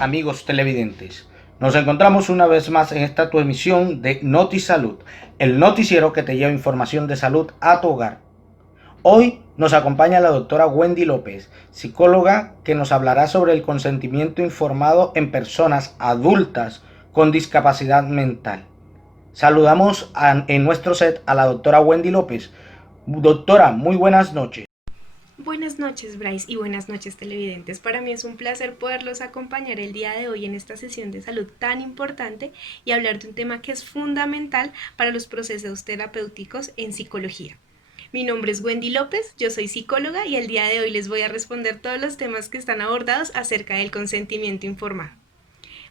amigos televidentes. Nos encontramos una vez más en esta tu emisión de NotiSalud, el noticiero que te lleva información de salud a tu hogar. Hoy nos acompaña la doctora Wendy López, psicóloga, que nos hablará sobre el consentimiento informado en personas adultas con discapacidad mental. Saludamos en nuestro set a la doctora Wendy López. Doctora, muy buenas noches. Buenas noches, Bryce, y buenas noches, televidentes. Para mí es un placer poderlos acompañar el día de hoy en esta sesión de salud tan importante y hablar de un tema que es fundamental para los procesos terapéuticos en psicología. Mi nombre es Wendy López, yo soy psicóloga y el día de hoy les voy a responder todos los temas que están abordados acerca del consentimiento informado.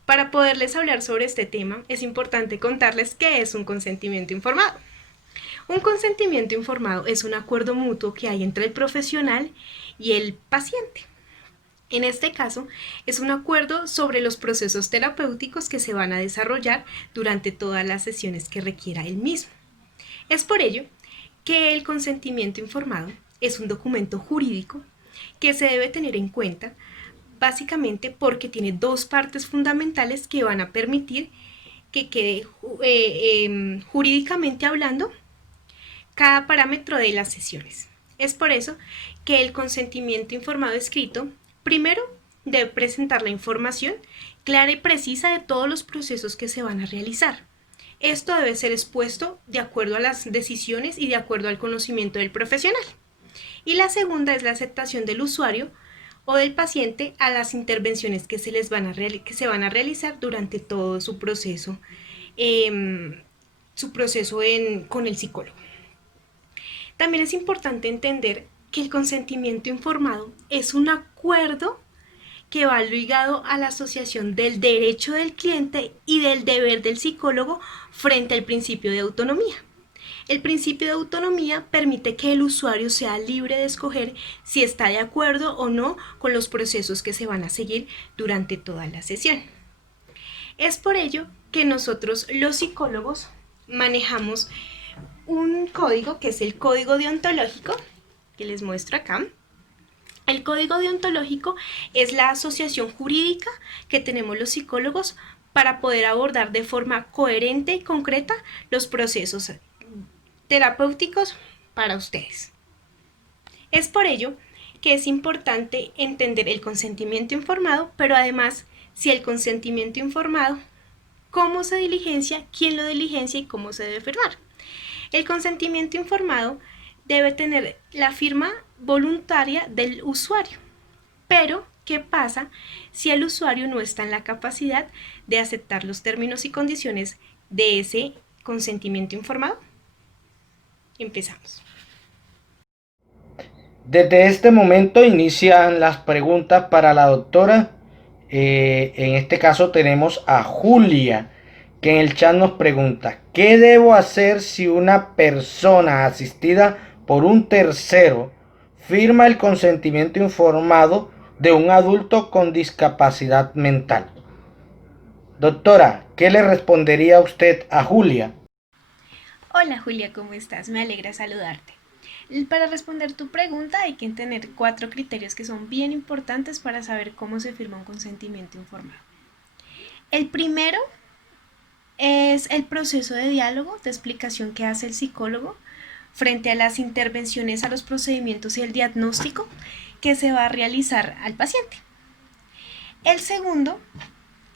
Para poderles hablar sobre este tema, es importante contarles qué es un consentimiento informado. Un consentimiento informado es un acuerdo mutuo que hay entre el profesional y el paciente. En este caso, es un acuerdo sobre los procesos terapéuticos que se van a desarrollar durante todas las sesiones que requiera el mismo. Es por ello que el consentimiento informado es un documento jurídico que se debe tener en cuenta básicamente porque tiene dos partes fundamentales que van a permitir que quede jurídicamente hablando cada parámetro de las sesiones. Es por eso que el consentimiento informado escrito, primero, debe presentar la información clara y precisa de todos los procesos que se van a realizar. Esto debe ser expuesto de acuerdo a las decisiones y de acuerdo al conocimiento del profesional. Y la segunda es la aceptación del usuario o del paciente a las intervenciones que se van a realizar durante todo su proceso, con el psicólogo. También es importante entender que el consentimiento informado es un acuerdo que va ligado a la asociación del derecho del cliente y del deber del psicólogo frente al principio de autonomía. El principio de autonomía permite que el usuario sea libre de escoger si está de acuerdo o no con los procesos que se van a seguir durante toda la sesión. Es por ello que nosotros, los psicólogos, manejamos un código que es el código deontológico, que les muestro acá. El código deontológico es la asociación jurídica que tenemos los psicólogos para poder abordar de forma coherente y concreta los procesos terapéuticos para ustedes. Es por ello que es importante entender el consentimiento informado, pero además, si el consentimiento informado, cómo se diligencia, quién lo diligencia y cómo se debe firmar. El consentimiento informado debe tener la firma voluntaria del usuario. Pero, ¿qué pasa si el usuario no está en la capacidad de aceptar los términos y condiciones de ese consentimiento informado? Empezamos. Desde este momento inician las preguntas para la doctora. En este caso tenemos a Julia, que en el chat nos pregunta: ¿qué debo hacer si una persona asistida por un tercero firma el consentimiento informado de un adulto con discapacidad mental? Doctora, ¿qué le respondería usted a Julia? Hola Julia, ¿cómo estás? Me alegra saludarte. Para responder tu pregunta hay que tener 4 criterios que son bien importantes para saber cómo se firma un consentimiento informado. El primero es el proceso de diálogo, de explicación que hace el psicólogo frente a las intervenciones, a los procedimientos y el diagnóstico que se va a realizar al paciente. El segundo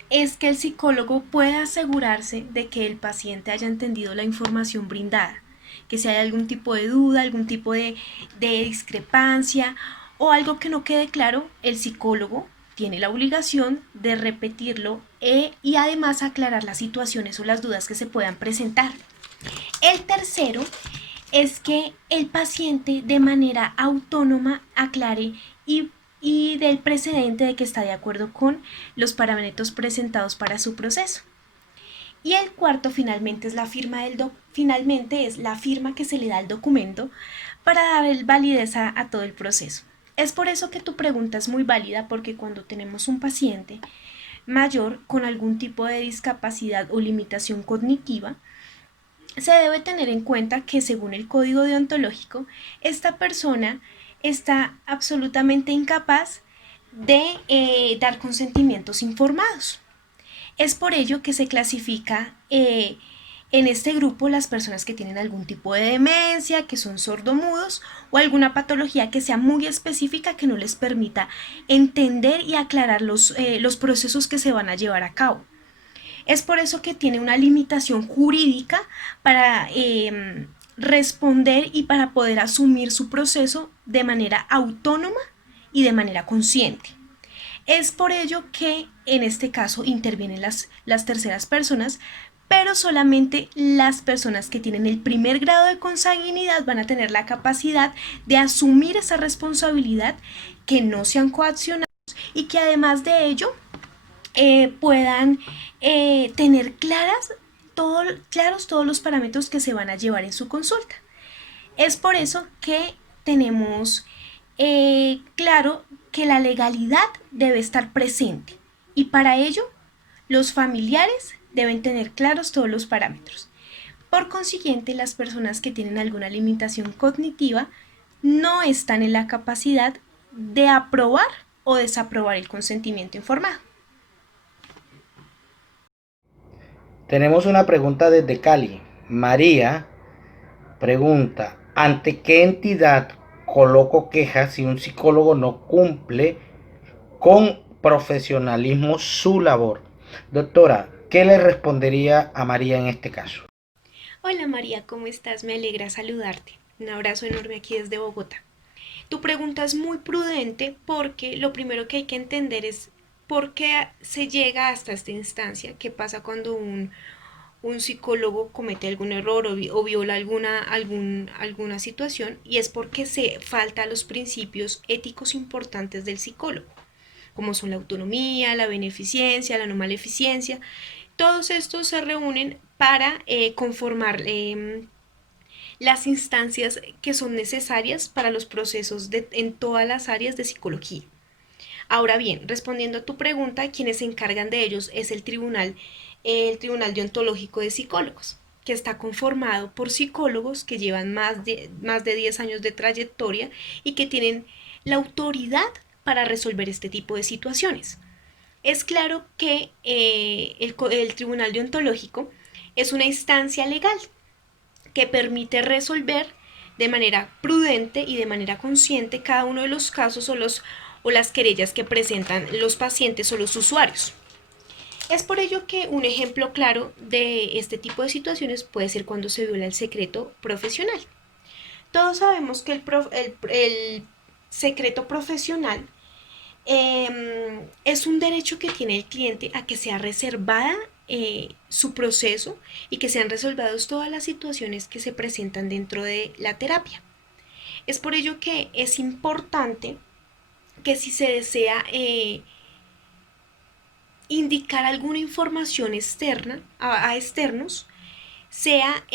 es que el psicólogo pueda asegurarse de que el paciente haya entendido la información brindada, que si hay algún tipo de duda, algún tipo de discrepancia o algo que no quede claro, el psicólogo tiene la obligación de repetirlo y además aclarar las situaciones o las dudas que se puedan presentar. El tercero es que el paciente de manera autónoma aclare y dé el precedente de que está de acuerdo con los parámetros presentados para su proceso. Y el cuarto finalmente es la firma que se le da al documento para dar validez a todo el proceso. Es por eso que tu pregunta es muy válida, porque cuando tenemos un paciente mayor con algún tipo de discapacidad o limitación cognitiva, se debe tener en cuenta que según el código deontológico, esta persona está absolutamente incapaz de dar consentimientos informados. Es por ello que se clasifica en este grupo las personas que tienen algún tipo de demencia, que son sordomudos o alguna patología que sea muy específica que no les permita entender y aclarar los procesos que se van a llevar a cabo. Es por eso que tiene una limitación jurídica para responder y para poder asumir su proceso de manera autónoma y de manera consciente. Es por ello que en este caso intervienen las terceras personas, pero solamente las personas que tienen el primer grado de consanguinidad van a tener la capacidad de asumir esa responsabilidad, que no sean coaccionados y que además de ello puedan tener claros todos los parámetros que se van a llevar en su consulta. Es por eso que tenemos claro que la legalidad debe estar presente y para ello los familiares deben tener claros todos los parámetros. Por consiguiente, las personas que tienen alguna limitación cognitiva no están en la capacidad de aprobar o desaprobar el consentimiento informado. Tenemos una pregunta desde Cali. María pregunta, ¿ante qué entidad coloco queja si un psicólogo no cumple con profesionalismo su labor? Doctora, ¿qué le respondería a María en este caso? Hola María, ¿cómo estás? Me alegra saludarte. Un abrazo enorme aquí desde Bogotá. Tu pregunta es muy prudente porque lo primero que hay que entender es por qué se llega hasta esta instancia, qué pasa cuando un psicólogo comete algún error o viola alguna situación, y es porque se falta los principios éticos importantes del psicólogo, como son la autonomía, la beneficencia, la no maleficencia. Todos estos se reúnen para conformar las instancias que son necesarias para los procesos en todas las áreas de psicología. Ahora bien, respondiendo a tu pregunta, quienes se encargan de ellos es el Tribunal Deontológico de Psicólogos, que está conformado por psicólogos que llevan más de 10 años de trayectoria y que tienen la autoridad para resolver este tipo de situaciones. Es claro que el Tribunal Deontológico es una instancia legal que permite resolver de manera prudente y de manera consciente cada uno de los casos o las querellas que presentan los pacientes o los usuarios. Es por ello que un ejemplo claro de este tipo de situaciones puede ser cuando se viola el secreto profesional. Todos sabemos que el secreto profesional es un derecho que tiene el cliente a que sea reservada su proceso y que sean resolvidas todas las situaciones que se presentan dentro de la terapia. Es por ello que es importante que si se desea indicar alguna información externa a externos, sea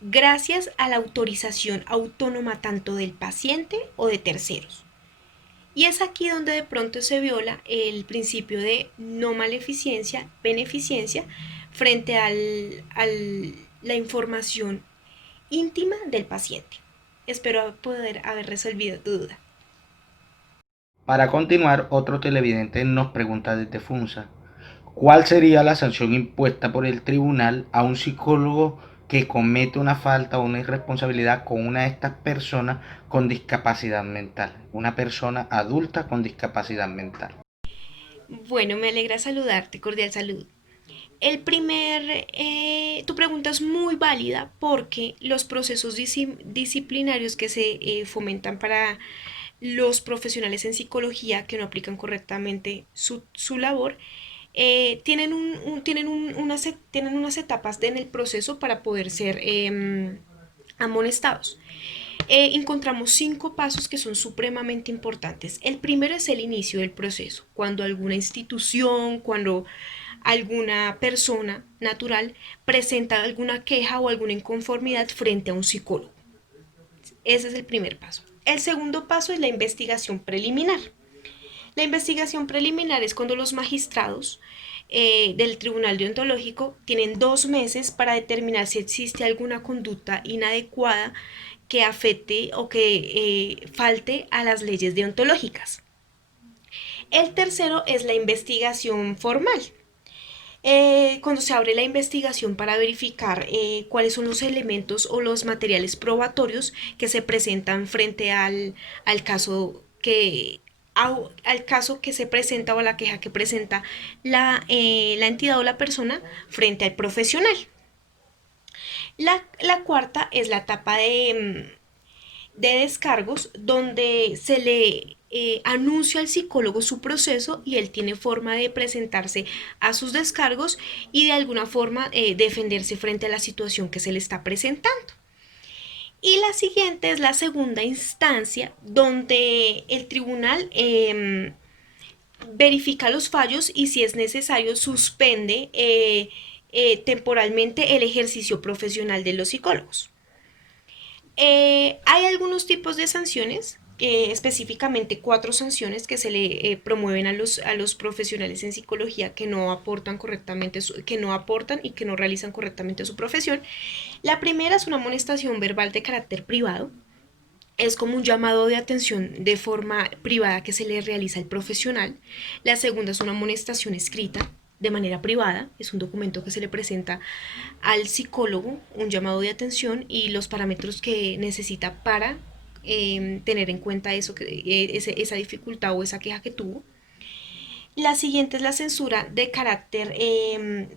gracias a la autorización autónoma tanto del paciente o de terceros. Y es aquí donde de pronto se viola el principio de no maleficencia, beneficencia, frente a la información íntima del paciente. Espero poder haber resolvido tu duda. Para continuar, otro televidente nos pregunta desde Funza, ¿cuál sería la sanción impuesta por el tribunal a un psicólogo que comete una falta o una irresponsabilidad con una de estas personas con discapacidad mental? Una persona adulta con discapacidad mental. Bueno, me alegra saludarte, cordial salud. Tu pregunta es muy válida porque los procesos disciplinarios que se fomentan para los profesionales en psicología que no aplican correctamente su labor tienen unas etapas en el proceso para poder ser amonestados. Encontramos 5 pasos que son supremamente importantes. El primero es el inicio del proceso, cuando alguna institución, cuando alguna persona natural presenta alguna queja o alguna inconformidad frente a un psicólogo. Ese es el primer paso. El segundo paso es la investigación preliminar. La investigación preliminar es cuando los magistrados del Tribunal Deontológico tienen 2 meses para determinar si existe alguna conducta inadecuada que afecte o que falte a las leyes deontológicas. El tercero es la investigación formal. Cuando se abre la investigación para verificar cuáles son los elementos o los materiales probatorios que se presentan frente al caso al caso que se presenta o a la queja que presenta la entidad o la persona frente al profesional. La cuarta es la etapa de descargos donde se le anuncia al psicólogo su proceso y él tiene forma de presentarse a sus descargos y de alguna forma defenderse frente a la situación que se le está presentando. Y la siguiente es la segunda instancia donde el tribunal verifica los fallos y si es necesario suspende temporalmente el ejercicio profesional de los psicólogos. Hay algunos tipos de sanciones, específicamente 4 sanciones que se le promueven a los profesionales en psicología que no aportan correctamente, que no aportan y que no realizan correctamente su profesión. La primera es una amonestación verbal de carácter privado. Es como un llamado de atención de forma privada que se le realiza al profesional. La segunda es una amonestación escrita de manera privada, es un documento que se le presenta al psicólogo, un llamado de atención y los parámetros que necesita para tener en cuenta eso, esa dificultad o esa queja que tuvo. La siguiente es la censura de carácter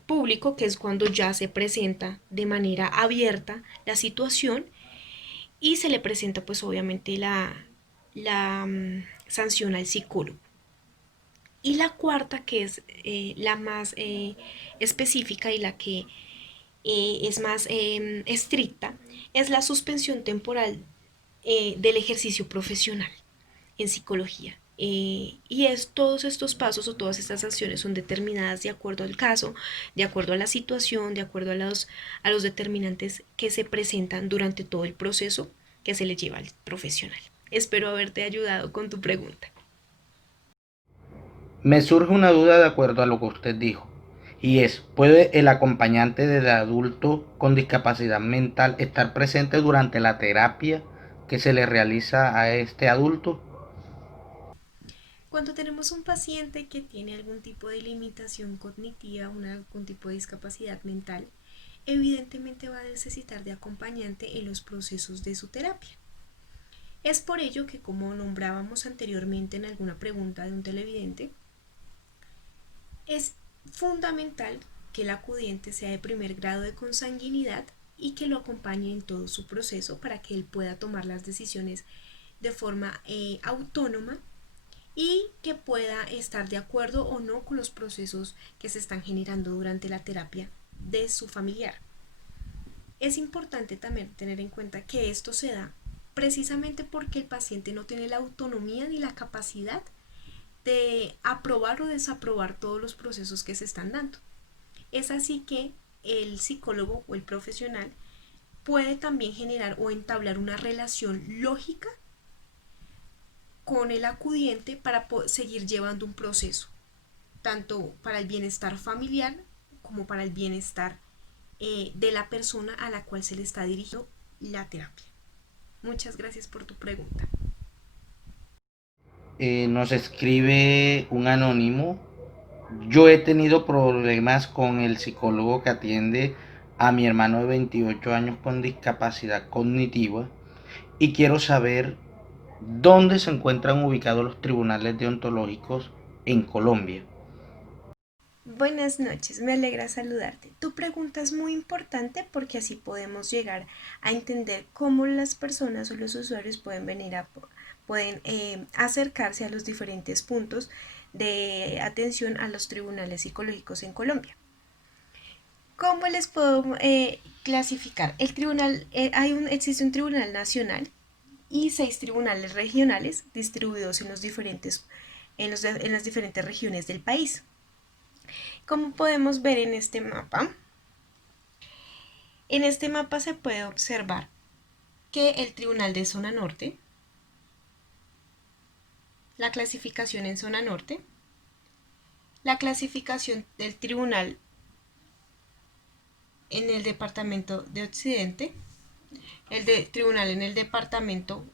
público, que es cuando ya se presenta de manera abierta la situación y se le presenta pues obviamente la sanción al psicólogo. Y la cuarta, que es la más específica y la que es más estricta, es la suspensión temporal del ejercicio profesional en psicología. Y es todos estos pasos o todas estas acciones son determinadas de acuerdo al caso, de acuerdo a la situación, de acuerdo a los determinantes que se presentan durante todo el proceso que se le lleva al profesional. Espero haberte ayudado con tu pregunta. Me surge una duda de acuerdo a lo que usted dijo, y es, ¿puede el acompañante del adulto con discapacidad mental estar presente durante la terapia que se le realiza a este adulto? Cuando tenemos un paciente que tiene algún tipo de limitación cognitiva, algún tipo de discapacidad mental, evidentemente va a necesitar de acompañante en los procesos de su terapia. Es por ello que, como nombrábamos anteriormente en alguna pregunta de un televidente, es fundamental que el acudiente sea de primer grado de consanguinidad y que lo acompañe en todo su proceso para que él pueda tomar las decisiones de forma autónoma y que pueda estar de acuerdo o no con los procesos que se están generando durante la terapia de su familiar. Es importante también tener en cuenta que esto se da precisamente porque el paciente no tiene la autonomía ni la capacidad de aprobar o desaprobar todos los procesos que se están dando. Es así que el psicólogo o el profesional puede también generar o entablar una relación lógica con el acudiente para seguir llevando un proceso, tanto para el bienestar familiar como para el bienestar de la persona a la cual se le está dirigiendo la terapia. Muchas gracias por tu pregunta. Nos escribe un anónimo. Yo he tenido problemas con el psicólogo que atiende a mi hermano de 28 años con discapacidad cognitiva y quiero saber dónde se encuentran ubicados los tribunales deontológicos en Colombia. Buenas noches, me alegra saludarte. Tu pregunta es muy importante porque así podemos llegar a entender cómo las personas o los usuarios pueden acercarse a los diferentes puntos de atención a los tribunales psicológicos en Colombia. ¿Cómo les puedo clasificar? El tribunal, existe un tribunal nacional y 6 tribunales regionales distribuidos en en las diferentes regiones del país. Como podemos ver en este mapa se puede observar que el Tribunal de Zona Norte, la clasificación en Zona Norte, la clasificación del Tribunal en el Departamento de Occidente, Tribunal en el Departamento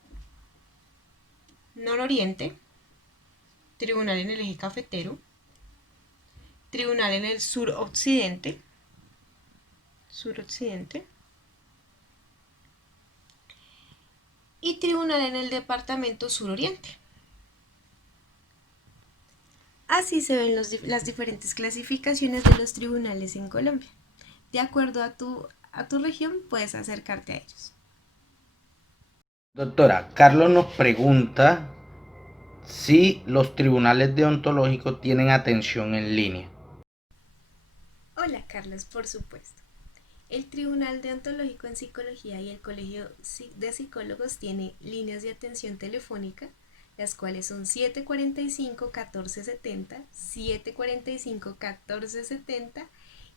Nororiente, tribunal en el eje cafetero, tribunal en el suroccidente, y tribunal en el departamento suroriente. Así se ven las diferentes clasificaciones de los tribunales en Colombia. De acuerdo a tu región, puedes acercarte a ellos. Doctora, Carlos nos pregunta si los tribunales deontológicos tienen atención en línea. Hola Carlos, por supuesto. El Tribunal Deontológico en Psicología y el Colegio de Psicólogos tiene líneas de atención telefónica, las cuales son 745-1470, 745-1470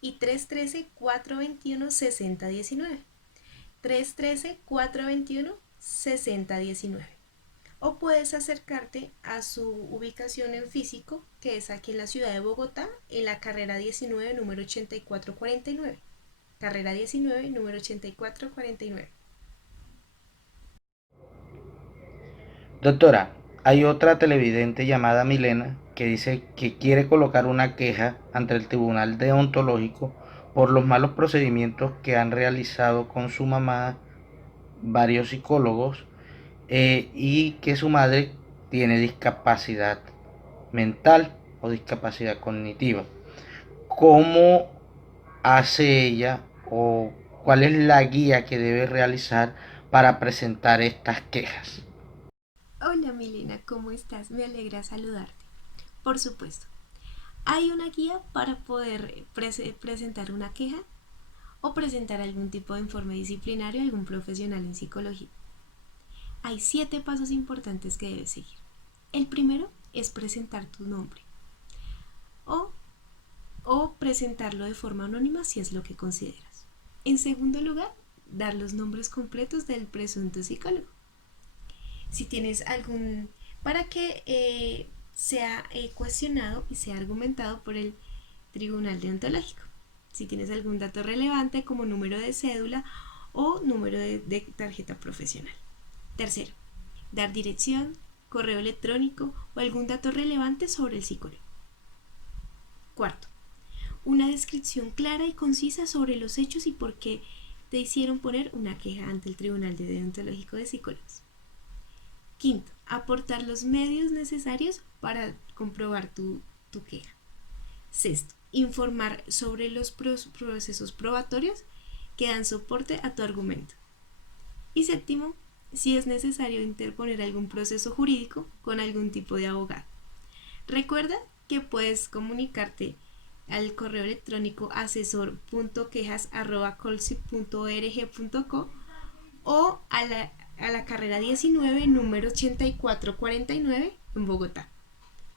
y 313-421-6019. 313-421-6019. O puedes acercarte a su ubicación en físico, que es aquí en la ciudad de Bogotá, en la carrera 19, número 8449. Carrera 19, número 8449. Doctora, hay otra televidente llamada Milena que dice que quiere colocar una queja ante el Tribunal Deontológico por los malos procedimientos que han realizado con su mamá varios psicólogos y que su madre tiene discapacidad mental o discapacidad cognitiva. ¿Cómo hace ella o cuál es la guía que debe realizar para presentar estas quejas? Hola Milena, ¿cómo estás? Me alegra saludarte. Por supuesto, hay una guía para poder presentar una queja o presentar algún tipo de informe disciplinario a algún profesional en psicología. Hay 7 pasos importantes que debes seguir. El primero es presentar tu nombre o, o presentarlo de forma anónima si es lo que consideras. En segundo lugar, dar los nombres completos del presunto psicólogo. Si tienes algún, para que sea cuestionado y sea argumentado por el tribunal deontológico. Si tienes algún dato relevante como número de cédula o número de tarjeta profesional. Tercero, dar dirección, correo electrónico o algún dato relevante sobre el psicólogo. Cuarto, una descripción clara y concisa sobre los hechos y por qué te hicieron poner una queja ante el Tribunal Deontológico de Psicólogos. Quinto, aportar los medios necesarios para comprobar tu queja. Sexto, informar sobre los procesos probatorios que dan soporte a tu argumento. Y séptimo, si es necesario interponer algún proceso jurídico con algún tipo de abogado. Recuerda que puedes comunicarte al correo electrónico asesor.quejas@colsip.org.co o a la carrera 19, número 8449 en Bogotá.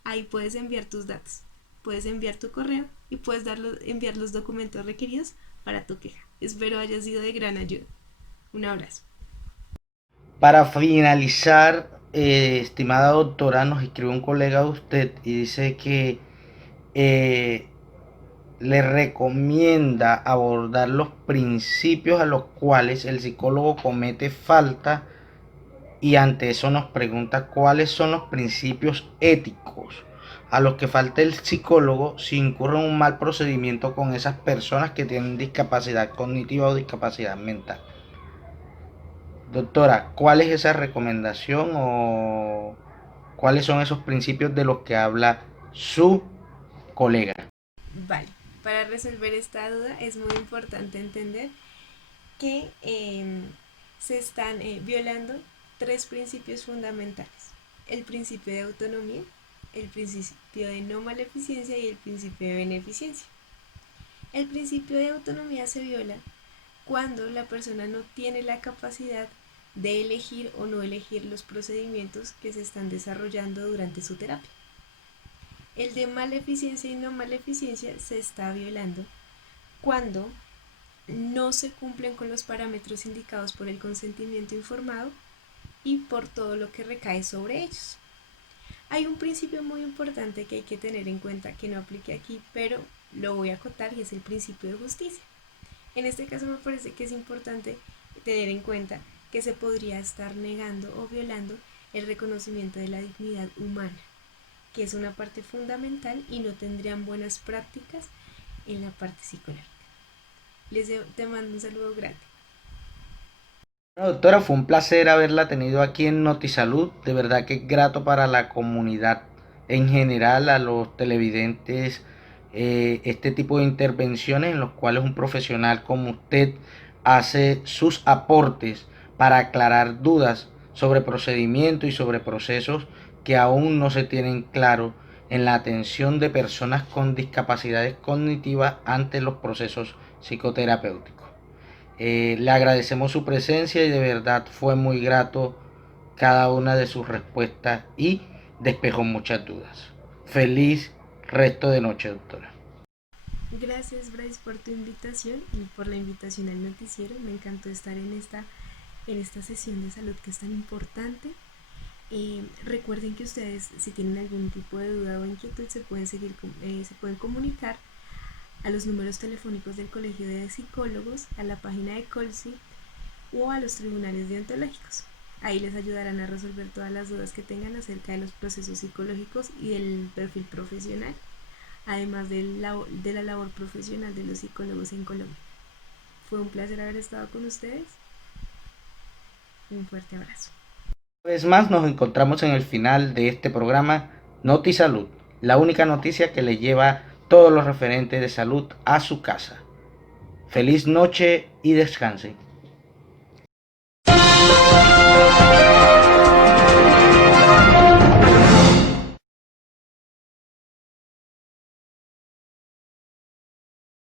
Ahí puedes enviar tus datos, puedes enviar tu correo y puedes enviar los documentos requeridos para tu queja. Espero haya sido de gran ayuda. Un abrazo. Para finalizar, estimada doctora, nos escribe un colega de usted y dice que eh, le recomienda abordar los principios a los cuales el psicólogo comete falta y ante eso nos pregunta cuáles son los principios éticos a los que falta el psicólogo si incurre en un mal procedimiento con esas personas que tienen discapacidad cognitiva o discapacidad mental. Doctora, ¿cuál es esa recomendación o cuáles son esos principios de los que habla su colega? Vale, para resolver esta duda es muy importante entender que se están violando 3 principios fundamentales. El principio de autonomía, el principio de no maleficencia y el principio de beneficencia. El principio de autonomía se viola cuando la persona no tiene la capacidad de elegir o no elegir los procedimientos que se están desarrollando durante su terapia. El de maleficencia y no maleficencia se está violando cuando no se cumplen con los parámetros indicados por el consentimiento informado y por todo lo que recae sobre ellos. Hay un principio muy importante que hay que tener en cuenta que no aplique aquí, pero lo voy a acotar y es el principio de justicia. En este caso me parece que es importante tener en cuenta que se podría estar negando o violando el reconocimiento de la dignidad humana. que es una parte fundamental y no tendrían buenas prácticas en la parte psicológica. Te mando un saludo grande. Bueno, doctora, fue un placer haberla tenido aquí en NotiSalud. De verdad que es grato para la comunidad en general, a los televidentes, este tipo de intervenciones en los cuales un profesional como usted hace sus aportes para aclarar dudas sobre procedimientos y sobre procesos que aún no se tienen claro en la atención de personas con discapacidades cognitivas ante los procesos psicoterapéuticos. Le agradecemos su presencia y de verdad fue muy grato cada una de sus respuestas y despejó muchas dudas. Feliz resto de noche, doctora. Gracias, Bryce, por tu invitación y por la invitación al noticiero. Me encantó estar en esta sesión de salud que es tan importante. Recuerden que ustedes, si tienen algún tipo de duda o inquietud, se pueden comunicar a los números telefónicos del Colegio de Psicólogos, a la página de Colsi o a los tribunales deontológicos. Ahí les ayudarán a resolver todas las dudas que tengan acerca de los procesos psicológicos y del perfil profesional, además de la labor profesional de los psicólogos en Colombia. Fue un placer haber estado con ustedes. Un fuerte abrazo. Una vez más nos encontramos en el final de este programa NotiSalud, la única noticia que le lleva todos los referentes de salud a su casa. Feliz noche y descansen.